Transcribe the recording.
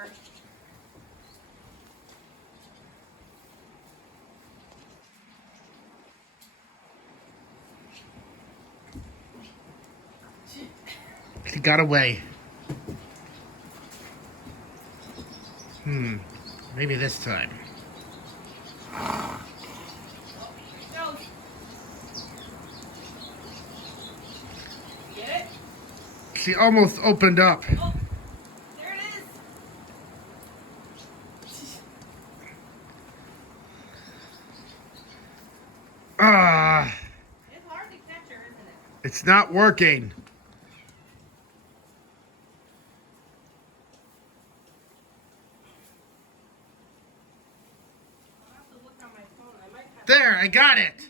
hard. She got away. Maybe this time. Oh, here it goes. Get it? She almost opened up. Oh, there it is. Ah, It's hard to catch her, isn't it? it's not working. I'll have to look on my phone. I might have. There, I got it.